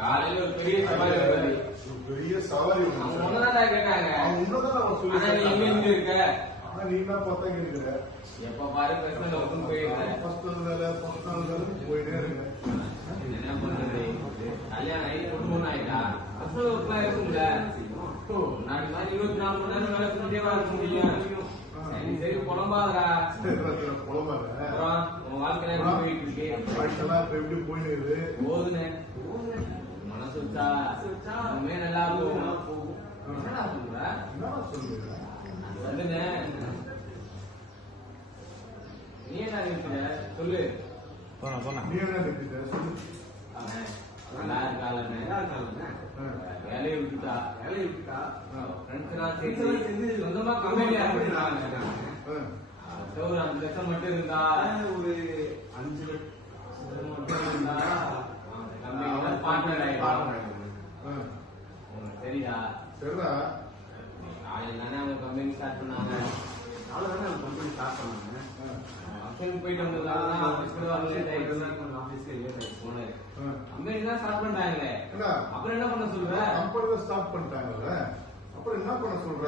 காலையில ஒரு பெரிய சவாரி இருந்தது. பெரிய சவாரி அவங்க ஒன்னதான் கேட்டாங்க. நீங்க இருக்க நீ என்ன பார்த்தா கேட்கிற எப்ப பாரு பிரச்சனை ஒன்றும் போயிடுறேன். போயிட்டே இருங்க. என்ன பண்றது? கல்யாணம் ஆகி குடும்பம் ஆயிட்டா அப்புறம் ஒர்க்லாம் இருக்கும்ல. நாளைக்கு மாதிரி 24 மணி நேரம் வேலை செஞ்சேவா இருக்க முடியும். சரி புலம்பாதரா. அப்புறம் உன் வாழ்க்கையில எப்படி போயிட்டு இருக்கு? எப்படி போயிடுது போதுன்னு மனசு வச்சா உண்மையே நல்லா போகும். என்னடா சொல்ற? சொல்லுங்க. நீ என்ன நினைக்கிற சொல்லு. நீ என்ன நினைக்கிற சொல்லு. நல்லா இருக்காளன்னு வேலையை விட்டுட்டா சொந்தமா கம்பெனியா இருக்காங்க. ஒரு 5 லட்சம் மட்டும் இருந்தா ஒரு 5 லட்சம் மட்டும் இருந்தா கம்பெனியில பார்ட்னர் ஆயிடும். சரியா? சரிடா. நாளைக்கு தானே அவங்க கம்பெனி ஸ்டார்ட் பண்ணாங்க. நாளைக்கு அவங்க கம்பெனி ஸ்டார்ட் பண்ணாங்க. போயிட்டு வந்ததால கம்பெனி தான் ஸ்டார்ட் பண்ணிட்டாங்களே. அப்புறம் என்ன பண்ண சொல்ற? கம்பெனி ஸ்டார்ட் பண்ணிட்டாங்கல்ல, அப்புறம் என்ன பண்ண சொல்ற?